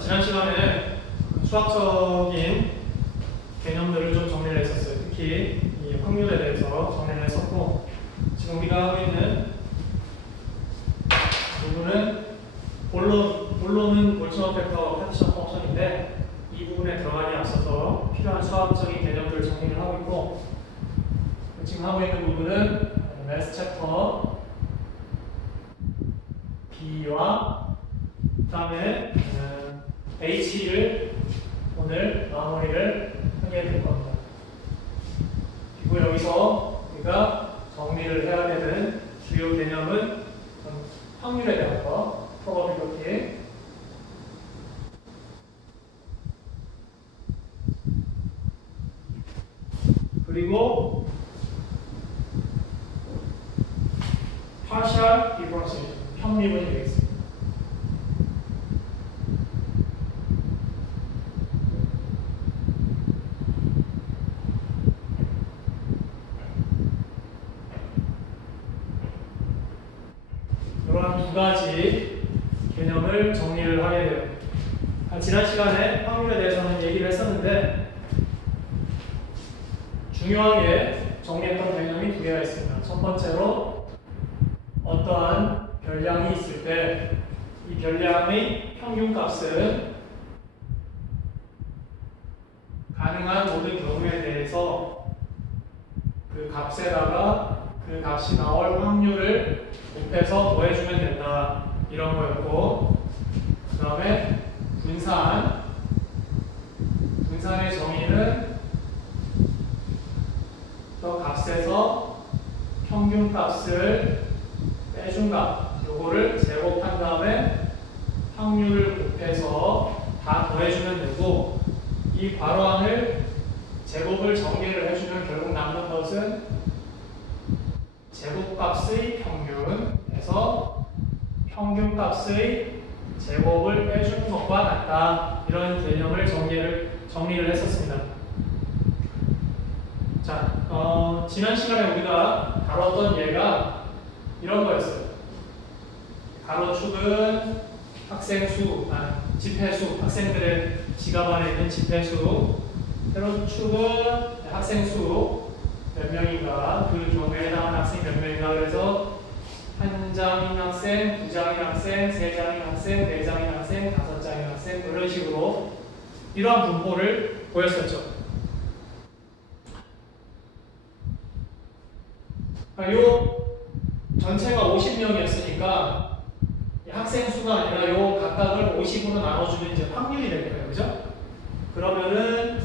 지난 시간에 수학적인 개념들을 좀 정리를 했었어요. 특히 이 확률에 대해서 정리를 했었고, 지금 우리가 하고 있는 부분은 본론은 볼츠먼 팩터 파티션 펑션인데, 이 부분에 들어가기 앞서서 필요한 수학적인 개념들을 정리를 하고 있고, 지금 하고 있는 부분은 매스 챕터 B와 그 다음에 H를 오늘 마무리를 하게 될 겁니다. 그리고 여기서 우리가 정리를 해야 되는 주요 개념은 확률에 대한 거, probability. 그리고 partial differentiation, 편미분이 되겠습니다. 이러한 두 가지 개념을 정리를 하게 돼요. 지난 시간에 확률에 대해서는 얘기를 했었는데, 중요하게 정리했던 개념이 두 개가 있습니다. 첫 번째로 어떠한 별량이 있을 때 이 별량의 평균값은 가능한 모든 경우에 대해서 그 값에다가 그 값이 나올 확률을 곱해서 더해주면 된다, 이런 거였고, 그 다음에 분산의 정의는 저 값에서 평균값을 빼준 값, 요거를 제곱한 다음에 확률을 곱해서 다 더해주면 되고, 이 괄호항을 제곱을 전개를 해주면 결국 남는 것은 제곱값의 평균에서 평균값의 제곱을 빼주는 것과 같다, 이런 개념을 정리를 했었습니다. 자, 지난 시간에 우리가 다뤘던 예가 이런 거였어요. 가로축은 집회수, 학생들의 지갑 안에 있는 집회수, 세로축은 학생수 몇 명인가, 그 경우에 해당하는 학생이 몇 명인가, 그래서 한 장인 학생, 두 장인 학생, 세 장인 학생, 네 장인 학생, 다섯 장인 학생, 이런 식으로 이러한 분포를 보였었죠. 요 전체가 50명이었으니까 학생 수가 아니라 요 각각을 50으로 나눠주면 이제 확률이 될 거예요, 그죠? 그러면은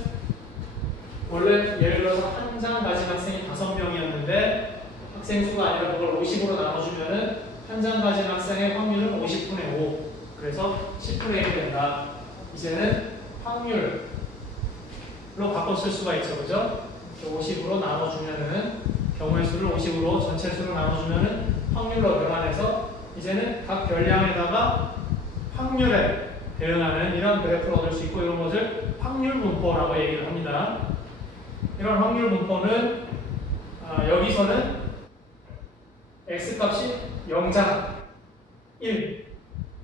원래 예를 들어서 한 장 가진 학생이 5명이었는데 학생 수가 아니라 그걸 50으로 나눠주면은 한 장 가진 학생의 확률은 50분의 5, 그래서 10분의 1이 된다. 이제는 확률로 바꿔 쓸 수가 있죠, 그죠? 50으로 나눠주면은 경우의 수를 50으로 전체 수로 나눠주면은 확률로 변환해서 이제는 각 별량에다가 확률에 대응하는 이런 그래프를 얻을 수 있고, 이런 것을 확률 분포라고 얘기를 합니다. 이런 확률 분포는 여기서는 x값이 0장, 1,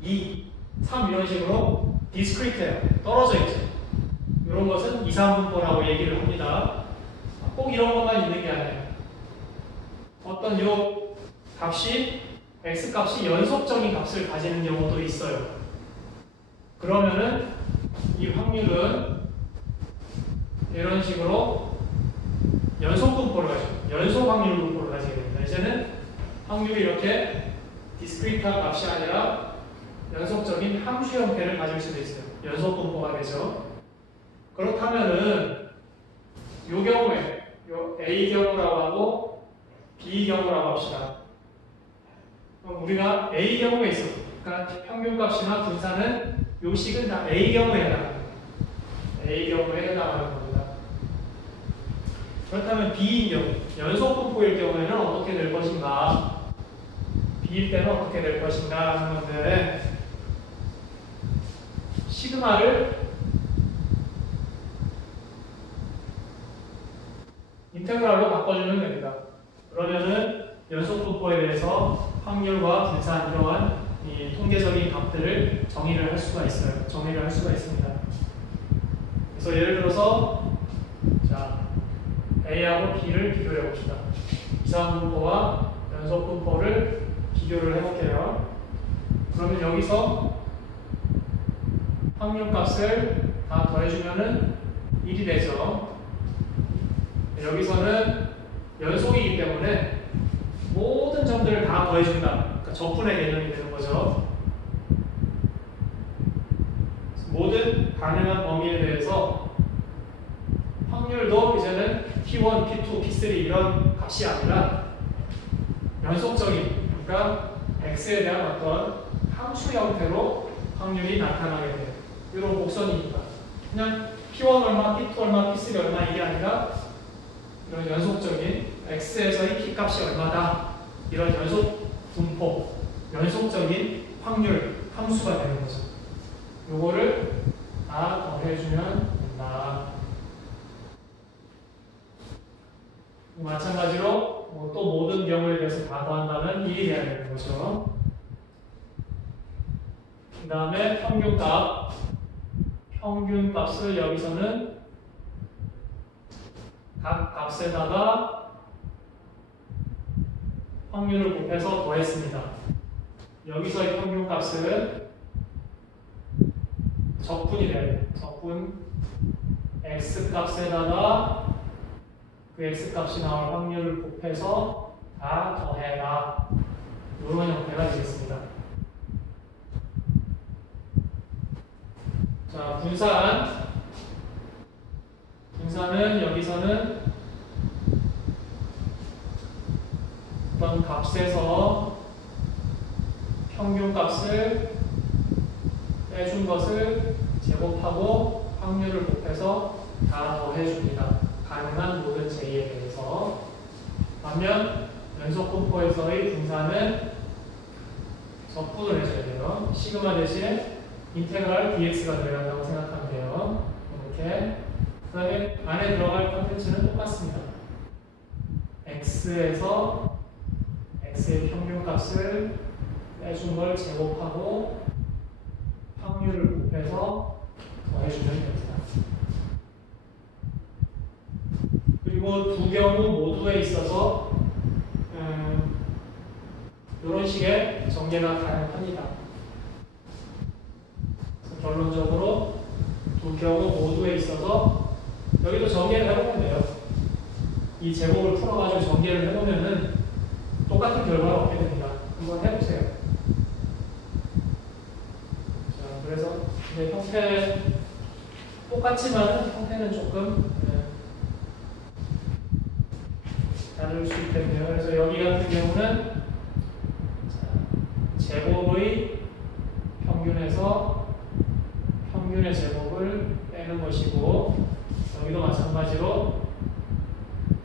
2, 3 이런 식으로 디스크리트해요. 떨어져 있죠. 이런 것은 이산분포라고 얘기를 합니다. 꼭 이런 것만 있는 게 아니에요. 어떤 요 값이 x값이 연속적인 값을 가지는 경우도 있어요. 그러면은 이 확률은 이런 식으로 연속 분포를 가지고 연속 확률 분포를 가지게 됩니다. 이제는 확률이 이렇게 디스크리트한 값이 아니라 연속적인 함수 형태를 가질 수도 있어요. 연속 분포가 되죠. 그렇다면은 이 경우에 요 A 경우라고 하고 B 경우라고 합시다. 그럼 우리가 A 경우에 있어. 그러니까 평균값이나 분산은 요 식은 다 A 경우에 해당합니다. A 경우에 해당하는 겁니다. 그렇다면 B인 경우, 연속 분포일 경우에는 어떻게 될 것인가? B일 때는 어떻게 될 것인가 하는 건데, 시그마를 인테그랄로 바꿔주면 됩니다. 그러면은 연속 분포에 대해서 확률과 분산, 이러한 이 통계적인 값들을 정의를 할 수가 있어요. 정의를 할 수가 있습니다. 그래서 예를 들어서 자 A하고 B를 비교해 봅시다. 이상분포와 연속분포를 비교를 해볼게요. 그러면 여기서 확률값을 다 더해주면은 1이 되죠. 여기서는 연속이기 때문에 모든 점들을 다 더해준다. 그러니까 적분의 개념이 되는 거죠. 모든 가능한 범위에 대해서 확률도 이제는 P1, P2, P3 이런 값이 아니라 연속적인, 그러니까 X에 대한 어떤 함수 형태로 확률이 나타나게 돼요. 이런 곡선이니까. 그냥 P1 얼마, P2 얼마, P3 얼마 이게 아니라 이런 연속적인 X에서의 P값이 얼마다 이런 연속 분포, 연속적인 확률 함수가 되는 거죠. 요거를 다 더해주면 된다. 마찬가지로 또 모든 경우에 대해서 다 더한다면 1이 돼야 되는 거죠. 그 다음에 평균값. 평균값을 여기서는 각 값에다가 확률을 곱해서 더했습니다. 여기서의 평균값은 적분이 돼야 돼요. 적분 x값에다가 그 x값이 나올 확률을 곱해서 다 더해라. 이런 형태가 되겠습니다. 자, 분산은 여기서는 어떤 값에서 평균값을 빼준 것을 제곱하고 확률을 곱해서 다 더해줍니다. 가능한 모든 제의에 대해서. 반면 연속분포에서의 분산은 적분을 해줘야 돼요. 시그마 대신에 인테그랄 dx가 들어간다고 생각하면 돼요. 이렇게. 그 다음에 안에 들어갈 컨텐츠는 똑같습니다. x에서 x의 평균값을 빼준 걸 제곱하고 확률을 곱해서 더해주면 됩니다. 그리고 두 경우 모두에 있어서 이런 식의 전개가 가능합니다. 결론적으로 두 경우 모두에 있어서 여기도 전개를 해보면 돼요. 이 제곱을 풀어가지고 전개를 해보면은 똑같은 결과가 얻게 됩니다. 한번 해보세요. 자, 그래서 이제 형태 똑같지만 형태는 조금 다를 수 있겠네요. 그래서 여기 같은 경우는 제곱의 평균에서 평균의 제곱을 빼는 것이고, 여기도 마찬가지로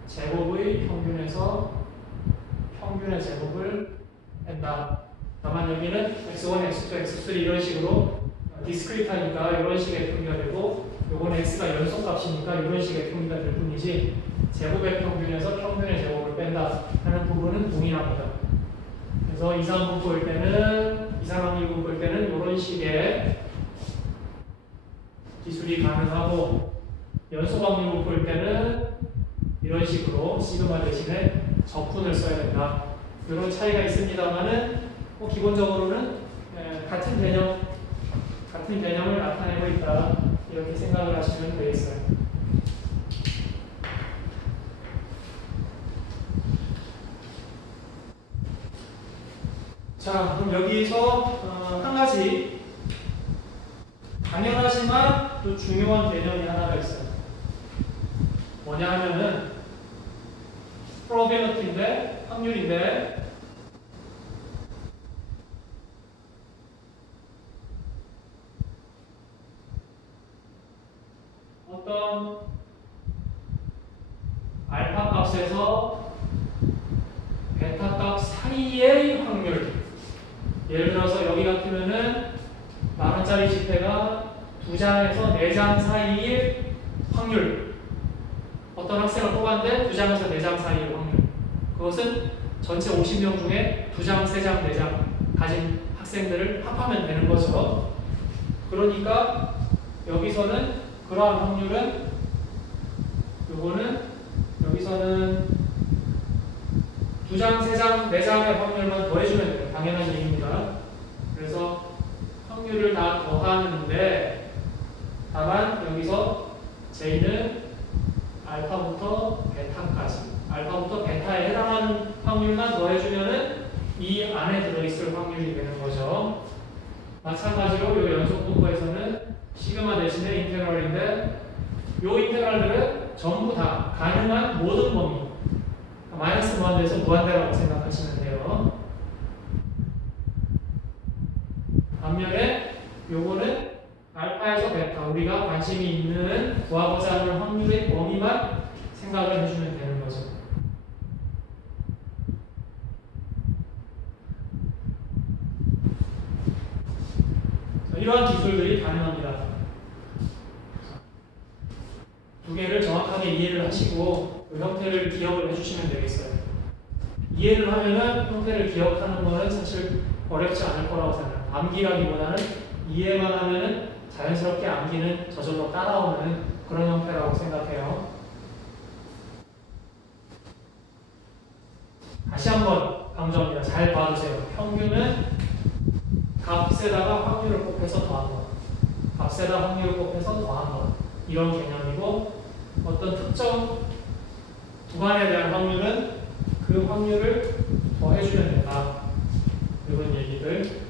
제곱의 평균에서 평균의 제곱을 뺀다. 다만 여기는 x1, x2, x3 이런 식으로 디스크리트하니까 이런 식의 표기가 되고, 요건 x가 연속값이니까 이런 식의 표기가 될 뿐이지, 제곱의 평균에서 평균의 제곱을 뺀다 하는 부분은 동일합니다. 그래서 이상분포일 때는, 이상확률 분포일 때는 이런 식의 기술이 가능하고, 연속확률 분포일 때는 이런 식으로 시그마 대신에 적분을 써야 된다. 이런 차이가 있습니다만은 기본적으로는 같은 개념을 나타내고 있다. 이렇게 생각을 하시면 되겠어요. 자, 그럼 여기서 한 가지 당연하지만 또 중요한 개념이 하나가 있어요. 뭐냐 하면은 probability인데, 확률인데, 어떤 알파 값에서 베타 값 사이의 확률. 예를 들어서 여기 같으면은 만원짜리 지폐가 2장에서 4장 사이의 확률. 어떤 학생을 뽑았는데 2장에서 4장 사이의 확률. 그것은 전체 50명 중에 2장, 3장, 4장 가진 학생들을 합하면 되는 거죠. 그러니까 여기서는 그러한 확률은 요거는 여기서는 2장, 3장, 4장의 확률만 더해주면 돼요. 당연한 얘기입니다. 그래서 확률을 다 더하는데 다만 여기서 J는 알파부터 베타까지 알파부터 베타에 해당하는 확률만 더해주면은 이 안에 들어있을 확률이 되는 거죠. 마찬가지로 이 연속 분포에서는 시그마 대신에 인테그럴인데 이 인테그럴들은 전부 다 가능한 모든 범위 마이너스 무한대에서 무한대라고 생각하시면 돼요. 반면에 요거는 알파에서 베타 우리가 관심이 있는 구하고자 하는 확률의 범위만 생각을 해주면 되는 거죠. 자, 이러한 기술들이 가능합니다. 두 개를 정확하게 이해를 하시고 그 형태를 기억을 해주시면 되겠어요. 이해를 하면은 형태를 기억하는 거는 사실 어렵지 않을 거라고 생각해요. 암기라기보다는 이해만 하면은 자연스럽게 암기는 저절로 따라오는 그런 형태라고 생각해요. 다시 한번 강조합니다. 잘 봐주세요. 평균은 값에다가 확률을 곱해서 더한 것, 값에다 확률을 곱해서 더한 것 이런 개념이고 어떤 특정 구간에 대한 확률은 그 확률을 더해주면 된다. 이런 얘기들.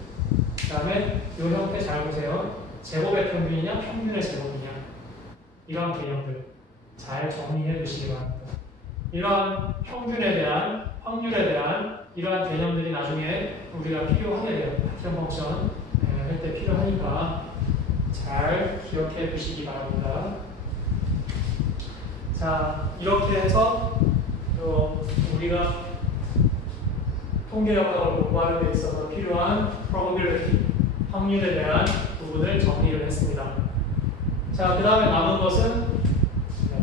그 다음에 이 형태 잘 보세요. 제곱의 평균이냐 평균의 제곱이냐 이런 개념들 잘 정리해 두시기 바랍니다. 이러한 평균에 대한 확률에 대한 이러한 개념들이 나중에 우리가 필요하게 돼요. 파티션 펑션 할 때 필요하니까 잘 기억해 두시기 바랍니다. 자, 이렇게 해서 우리가 통계 역학을 공부하는 데 있어서 필요한 probability, 확률에 대한 부분을 정리를 했습니다. 자, 그 다음에 남은 것은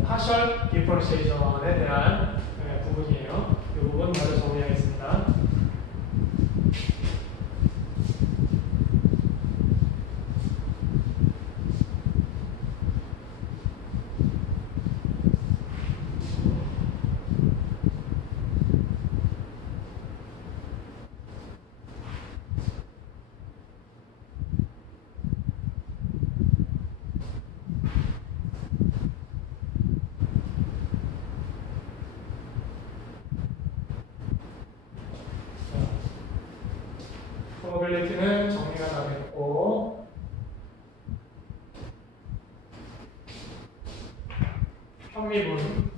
partial differentiation에 대한 부분이에요. 이 부분 먼저 정리하겠습니다. probability는 정리가 다 됐고 편미분.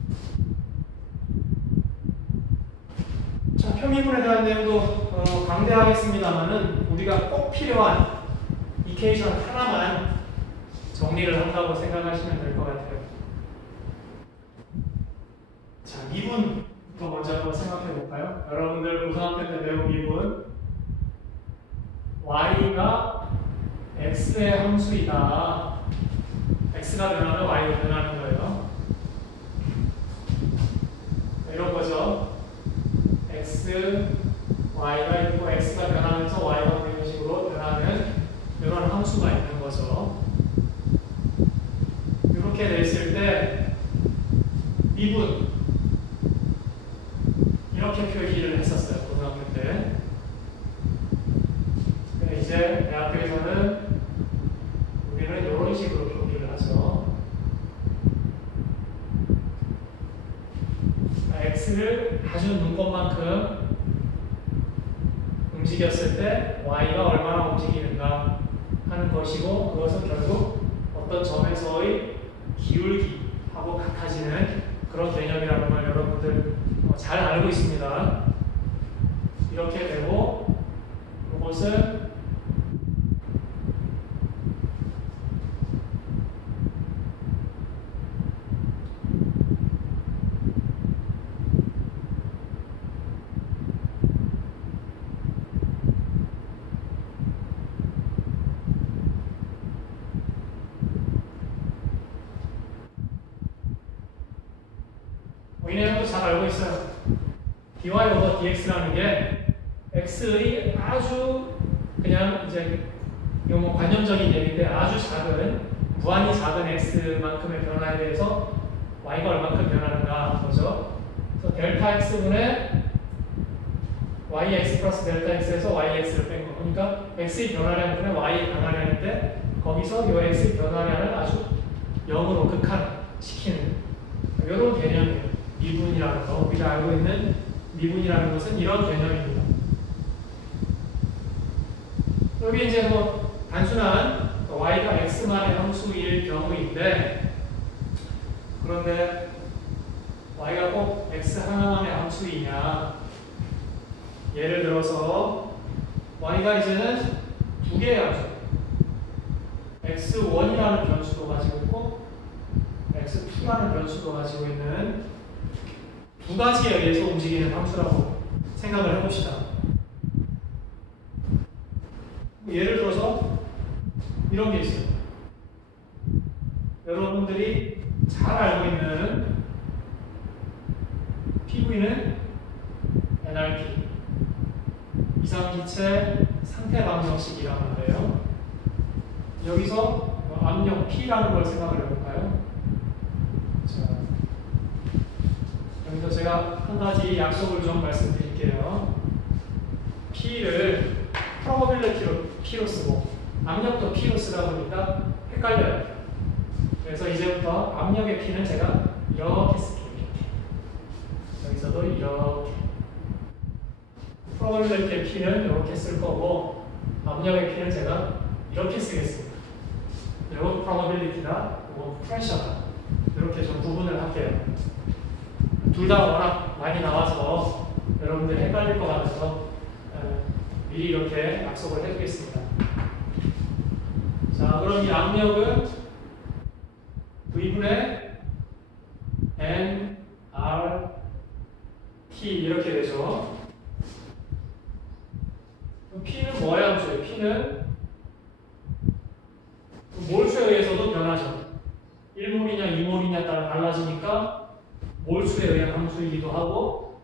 자, 편미분에 대한 내용도 강대하겠습니다만은 우리가 꼭 필요한 이케이션 하나만 정리를 한다고 생각하시면 될 것 같아요. 자, 미분부터 먼저 한번 생각해 볼까요? 여러분들 고등학교 때 배운 미분. y가 x의 함수이다. x가 변하면 y가 변하는 거예요. 이런 거죠. x, y가 있고 x가 변하면서 y가 이런 식으로 변하는 이런 함수가 있는 거죠. 이렇게 돼 있을 때 미분 이렇게 표기를 했었어요. 고등학교 때. 이제 대학교에서는 우리는 이런 식으로 표기를 하죠. x를 아주 눈곱만큼 움직였을 때 y가 얼마나 움직이는가 하는 것이고 그것은 결국 어떤 점에서의 기울기하고 같아지는 그런 개념이라는 걸 여러분들 잘 알고 있습니다. 이렇게 되고 이것은 이 내용도 잘 알고 있어요. dy over dx라는 게 x의 아주 그냥 이제 뭐 관념적인 얘기인데 x인데 아주 작은 무한히 작은 x만큼의 변화에 대해서 y가 얼마큼 변하는가 거죠. 그래서 델타 x분의 yx 플러스 델타 x에서 yx를 뺀 거. 그러니까 x의 변화량분의 y의 변화량인데 거기서 이 x의 변화량을 아주 0으로 극한시키는 이런 개념이에요. 미분이라는 거. 우리가 알고 있는 미분이라는 것은 이런 개념입니다. 여기 이제 뭐 단순한 y가 x만의 함수일 경우인데 그런데 y가 꼭 x 하나만의 함수이냐? 예를 들어서 y가 이제는 두 개의 함수 x1이라는 변수도 가지고 있고 x2라는 변수도 가지고 있는 두 가지에 의해서 움직이는 함수라고 생각을 해봅시다. 예를 들어서 이런 게 있어요. 여러분들이 잘 알고 있는 PV는 NRP 이상기체 상태 방정식이라는 거예요. 여기서 압력 P라는 걸 생각을 해볼까요? 자, 여기서 제가 한 가지 약속을 좀 말씀드릴게요. P를 probability로 P로 쓰고 압력도 P로 쓰다 보니까 헷갈려요. 그래서 이제부터 압력의 P는 제가 이렇게 쓸게요. 이렇게. 여기서도 이렇게. probability의 P는 이렇게 쓸 거고 압력의 P는 제가 이렇게 쓰겠습니다. 이건 probability다, 이건 pressure다. 이렇게 좀 구분을 할게요. 둘 다 워낙 많이 나와서 여러분들 헷갈릴 것 같아서 미리 이렇게 약속을 해두겠습니다. 자, 그럼 이 압력은 V분의 N, R, T 이렇게 되죠. 그럼 P는 뭐의 함수예요? P는 몰수에 의해서도 변하죠. 1몰이냐 2몰이냐 따라 달라지니까 몰수에 의한 함수이기도 하고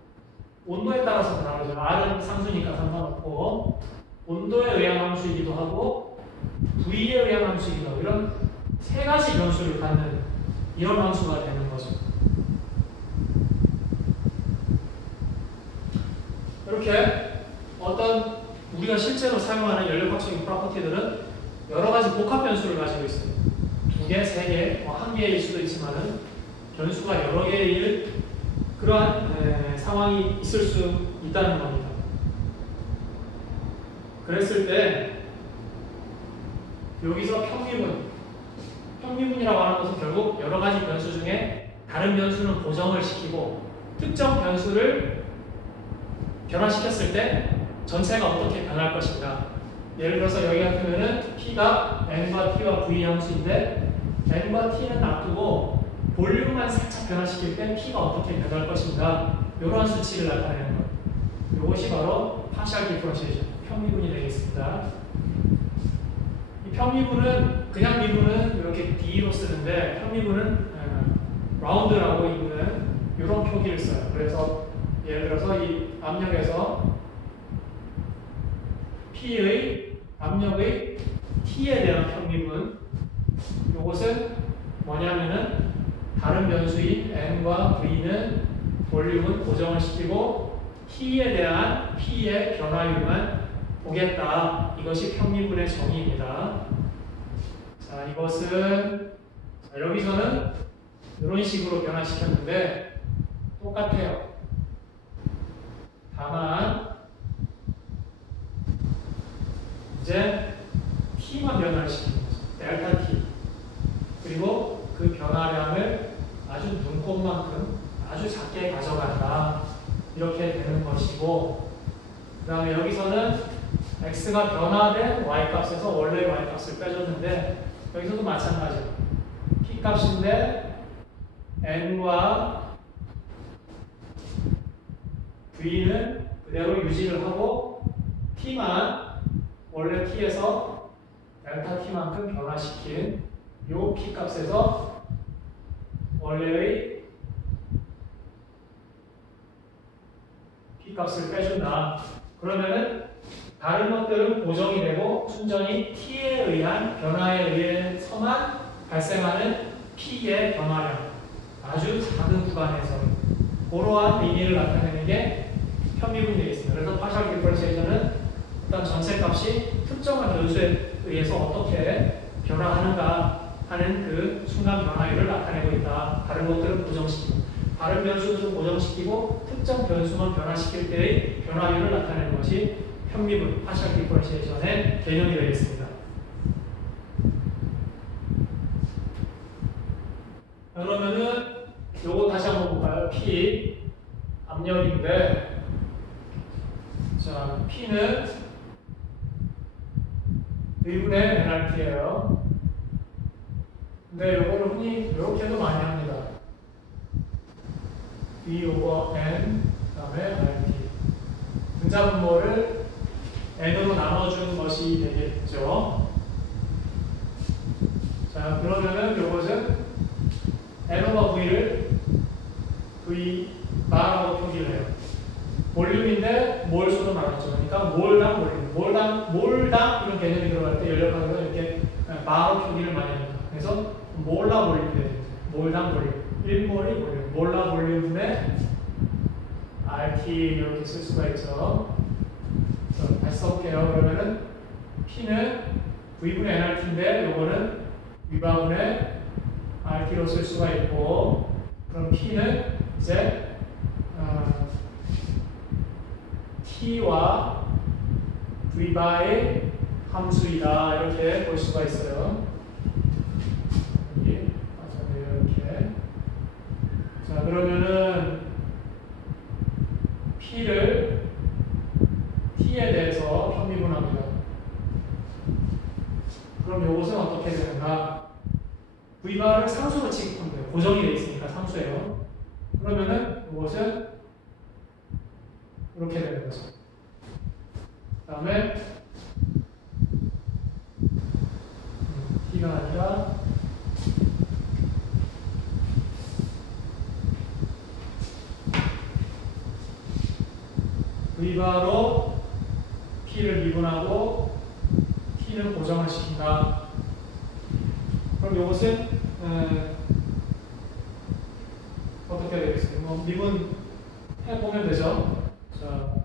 온도에 따라서 다르죠. R은 상수니까 상관없고 온도에 의한 함수이기도 하고 V에 의한 함수이기도 하고 이런 세 가지 변수를 갖는 이런 함수가 되는 거죠. 이렇게 어떤 우리가 실제로 사용하는 연력학적인 프로퍼티들은 여러 가지 복합 변수를 가지고 있어요. 두 개, 세 개, 한 개일 수도 있지만은 변수가 여러 개일 그러한 상황이 있을 수 있다는 겁니다. 그랬을 때 여기서 평미분이라고 하는 것은 결국 여러 가지 변수 중에 다른 변수는 고정을 시키고 특정 변수를 변화시켰을 때 전체가 어떻게 변할 것인가. 예를 들어서 여기 같은 경우는 P가 N과 T와 V 함수인데 N과 T는 놔두고 볼륨만 살짝 변화시킬 때 P가 어떻게 변할 것인가 이러한 수치를 나타내는 것. 이것이 바로 partial differentiation, 평미분이 되겠습니다. 이 평미분은 그냥 미분은 이렇게 D로 쓰는데 평미분은 라운드라고 있는 이런 표기를 써요. 그래서 예를 들어서 이 압력에서 P의 압력의 T에 대한 평미분 이것은 뭐냐면은 다른 변수인 N과 V는 볼륨은 고정을 시키고 T에 대한 P의 변화율만 보겠다. 이것이 평미분의 정의입니다. 자, 이것은 여기서는 이런 식으로 변화시켰는데 똑같아요. 다만 이제 T만 변화를 시키는 거죠. 델타 T. 그리고 그 변화량을 아주 눈곱만큼 아주 작게 가져간다. 이렇게 되는 것이고 그 다음에 여기서는 X가 변화된 Y값에서 원래의 Y값을 빼줬는데 여기서도 마찬가지로 P값인데 N과 V는 그대로 유지를 하고 T만 원래 T에서 델타 T만큼 변화시킨 요 P값에서 원래의 P값을 빼준다. 그러면은 다른 것들은 고정이 되고 순전히 t에 의한 변화에 의해서만 발생하는 p의 변화량, 아주 작은 구간에서 그러한 의미를 나타내는 게 편미분이 되겠습니다. 그래서 파셜 디퍼런시에이션은 어떤 전체값이 특정한 변수에 의해서 어떻게 변화하는가 하는 그 순간 변화율을 나타내고 있다. 다른 것들은 고정시키고, 다른 변수들은 고정시키고 특정 변수만 변화시킬 때의 변화율을 나타내는 것이 편미분, 파셜 디퍼런시에이션의 개념이 되겠습니다. 그러면은 요거 다시 한번 볼까요? P 압력인데, 자, P는 V분의 nRT예요. 근데 요거를 흔히 이렇게도 많이 합니다. V over N 그다음에 RT. 분자분모를 N으로 나눠준 것이 되겠죠. 자, 그러면은 요것은 N over V를 V 바라고 표기를 해요. 볼륨인데 몰수로 나눴죠. 그러니까 몰당 볼륨. 몰당 이런 개념이 들어갈 때 연력학에서 이렇게 바로 표기를 많이 합니다. 그래서 몰라 볼륨이 됩니다. 몰당 볼륨. 1몰이 볼륨. 몰라 볼륨분의 RT 이렇게 쓸 수가 있죠. 다시 써볼게요. 그러면은 P는 V분의 nRT인데 요거는 V분의 RT로 쓸 수가 있고, 그럼 P는 이제 T와 V바의 함수이다. 이렇게 볼 수가 있어요. 여기 맞아요. 이렇게. 자, 그러면은 P를 T에 대해서 편미분합니다. 그럼 이것은 어떻게 되는가? V바를 상수로 취급하면 돼요. 고정이 되어 있으니까 상수예요. 그러면은 이것은 이렇게 되는 거죠. 그 다음에 T가 아니라 V바로 P를 미분하고 T는 고정을 시킨다. 그럼 이것은 어떻게 되겠어요? 뭐 미분 해보면 되죠. 자,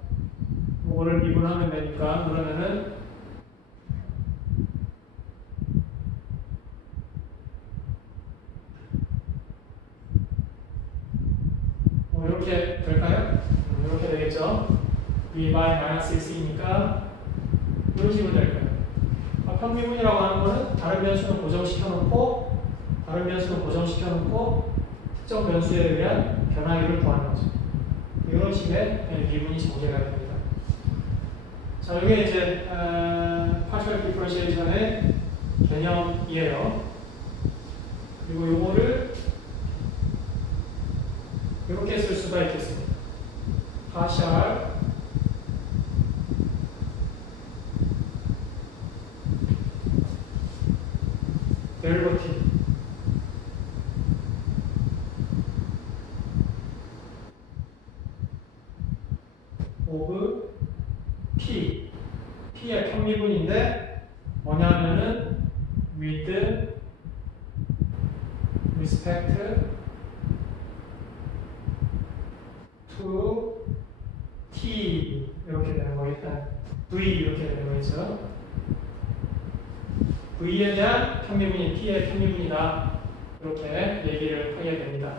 이거를 미분하면 되니까, 그러면은 뭐 이렇게 될까요? 이렇게 되겠죠. V by 마이너스 1이니까 이런 식으로 될 거예요. 편미분이라고 하는 거는 다른 변수는 고정시켜 놓고, 특정 변수에 의한 변화율을 구하는 거죠. 이런 식의 미분이 전개가 됩니다. 자, 이게 이제 partial differentiation의 개념이에요. 그리고 요거를 이렇게 쓸 수가 있겠습니다. partial derivative of P. P의 편미분인데 뭐냐면은 with respect to T 이렇게 되는 거, 일단 V 이렇게 되는 거죠. V에 대한 편미분이 P의 편미분이다. 이렇게 얘기를 하게 됩니다.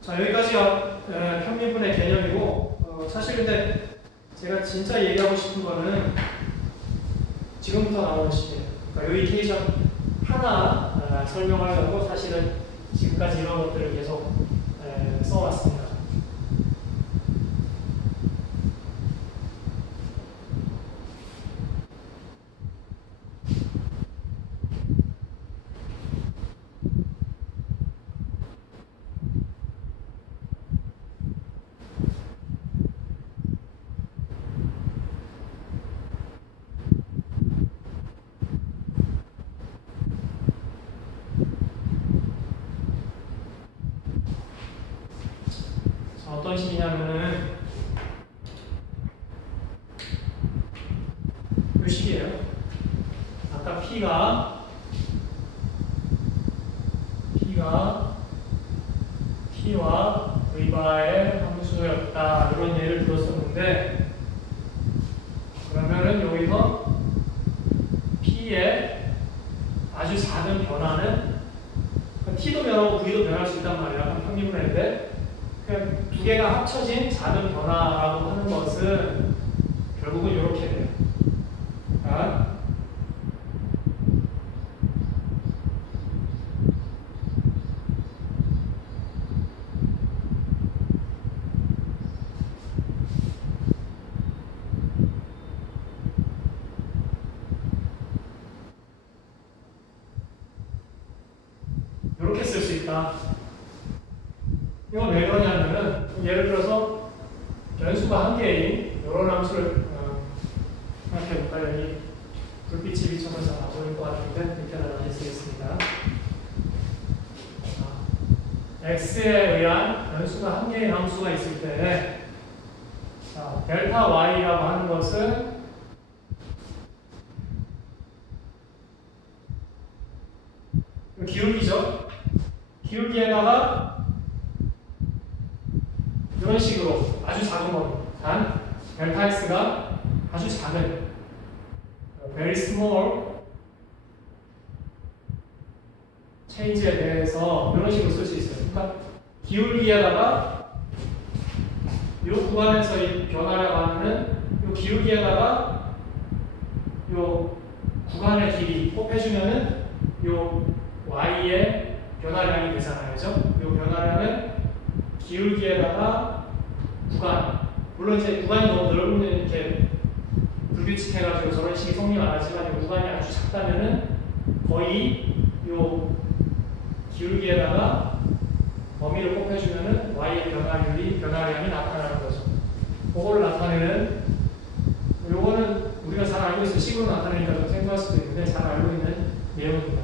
자, 여기까지가 편미분의 개념이고, 사실 근데 제가 진짜 얘기하고 싶은 거는 지금부터 나오는 시기예요. 그러니까 이 이케이션 하나 설명하려고 사실은 지금까지 이런 것들을 계속 써왔습니다. 어떤 식이냐면은 이 식이에요. 아까 P가 T와 V바의 함수였다. 이런 예를 들었었는데, 그러면은 여기서 P의 아주 작은 변화는 T도 변하고 V도 변할 수 있단 말이야. 평균분해인데 두 개가 합쳐진 작은 변화라고 하는 것은 결국은 이렇게 돼요. 자, 이렇게 쓸 수 있다. 이건 왜 그러냐면은 예를 들어서 변수가 한 개인 이런 함수를 생각해볼까요? 여기 불빛이 비춰서 잘 안 보일 것 같은데 밑에다 다시 쓰겠습니다. x에 의한 변수가 한 개의 함수가 있을 때, 자, 델타 y라고 하는 것은 기울기죠. 기울기에다가 이런 식으로 아주 작은 거, 단 델타 x가 아주 작은 very small change에 대해서 이런 식으로 쓸 수 있어요. 그러니까 기울기에다가 이 구간에서 이 변화라고 하는 이 기울기에다가 이 구간의 길이 곱해주면은 이 y의 변화량이 되잖아요. 그죠? 이 변화량은 기울기에다가 구간, 물론 이제 구간이 너무 넓으면 이렇게 불규칙해가지고 저런 식이 성립 안 하지만 이 구간이 아주 작다면은 거의 이 기울기에다가 범위를 곱해주면은 y의 변화량이 나타나는 거죠. 그거를 나타내는, 요거는 우리가 잘 알고 있어요. 식으로 나타내니까 좀 생소할 수도 있는데 잘 알고 있는 내용입니다.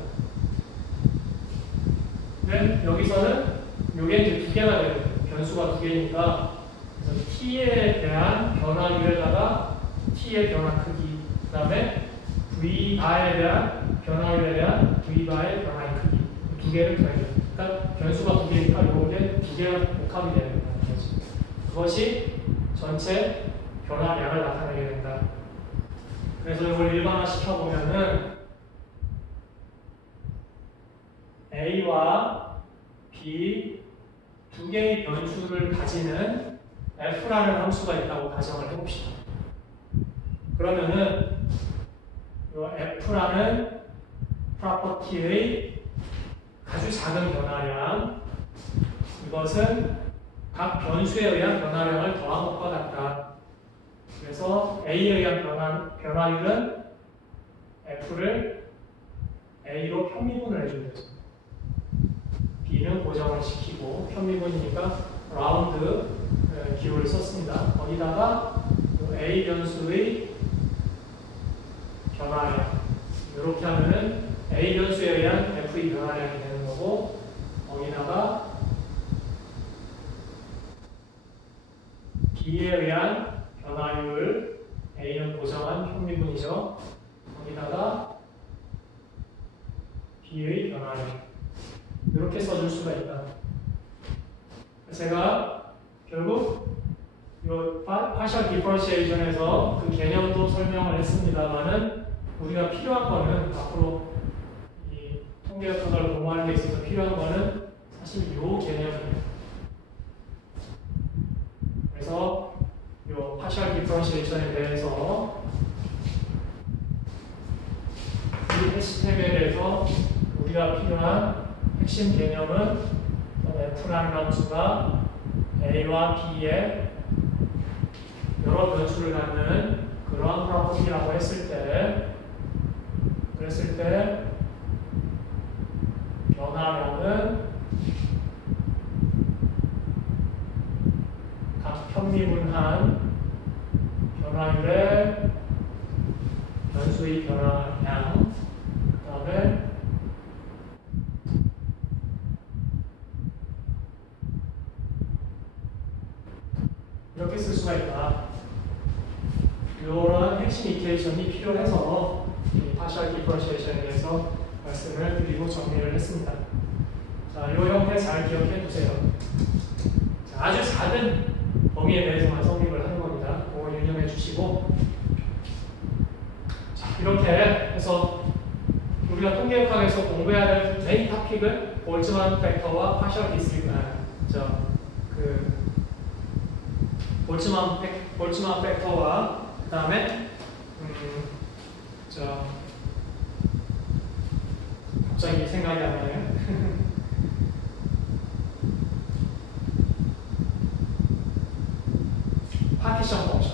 근데 여기서는 요게 이제 두 개가 되는 거예요. 변수가 두 개니까, 그래서 t에 대한 변화율에다가 t의 변화 크기, 그 다음에 v바에 대한 변화율에 대한 v바의 변화의 크기, 두 개를 더해요. 그러니까 변수가 두 개니까 요게 두 개가 복합이 되는 거죠. 그것이 전체 변화량을 나타내게 된다. 그래서 이걸 일반화 시켜보면은 A와 B 두 개의 변수를 가지는 F라는 함수가 있다고 가정을 해봅시다. 그러면은 이 F라는 프로퍼티의 아주 작은 변화량, 이것은 각 변수에 의한 변화량을 더한 것과 같다. 그래서 A에 의한 변화율은 F를 A로 편미분을 해주는 거죠. B는 고정을 시키고, 편미분이니까 라운드 기호를 썼습니다. 거기다가 A 변수의 변화량, 이렇게 하면은 A 변수에 의한 F의 변화량이 되는 거고, 거기다가 B에 의한 변화율, A는 고정한 편미분이죠. 거기다가 B의 변화량, 이렇게 써줄 수가 있다. 제가 결국 이 파셜 디퍼런시에이션에서 그 개념도 설명을 했습니다만은 우리가 필요한 거는 앞으로 이 통계역학을 공부하는 데 있어서 필요한 거는 사실 이 개념이에요. 그래서 이 파셜 디퍼런시에이션에 대해서 이 해시템에 대해서 우리가 필요한 핵심 개념은 F라는 함수가 A와 B의 여러 변수를 갖는 그러한 프로퍼티라고 그랬을 때 변화량은 각 편미분한 변화율의 변수의 변화량, 그 다음에 있을 수가 있다. 이런 핵심 이케이션이 필요해서 이 파셜 디퍼런시에이션에 대해서 말씀을 드리고 정리를 했습니다. 자, 이 형태 잘 기억해 두세요. 자, 아주 작은 범위에 대해서만 성립을 하는 겁니다. 그거 유념해 주시고, 자, 이렇게 해서 우리가 통계역학에서 공부해야 될 메인 토픽은 볼츠만 팩터와 파셜 볼츠만 팩터와 그 다음에 갑자기 생각이 안 나네요. 파티션 펑션.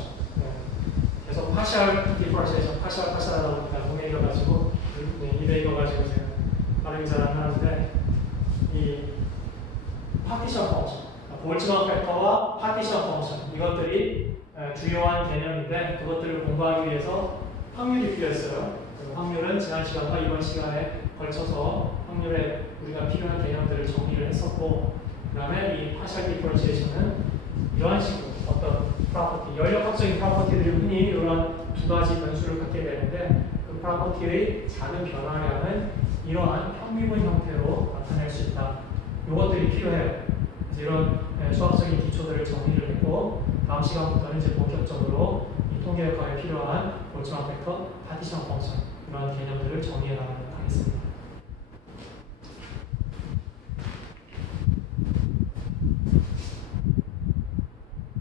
계속 파셜 디퍼런시에이션, 파셜하다 보니까 눈에 익어가지고 입에 익어가지고 제가 발음이 잘 안 나는데 이 파티션 펑션, 볼츠만 팩터와 파티션 펑션 이것들이 주요한 개념인데 그것들을 공부하기 위해서 확률이 필요했어요. 확률은 지난 시간과 이번 시간에 걸쳐서 확률에 우리가 필요한 개념들을 정리를 했었고, 그 다음에 이 파셜 디퍼런시에이션은 이러한 식으로 어떤 프로퍼티, 연력학적인 프로퍼티들이 흔히 이러한 두 가지 변수를 갖게 되는데 그 프로퍼티의 작은 변화량은 이러한 평미분 형태로 나타낼 수 있다. 이것들이 필요해요. 그래서 이런 수학적인 기초들을 정리를 했고, 다음 시간부터는 이제 본격적으로 이 통계역학에 필요한 볼츠만 팩터, 파티션 펑션 이런 개념들을 정리해 나가도록 하겠습니다.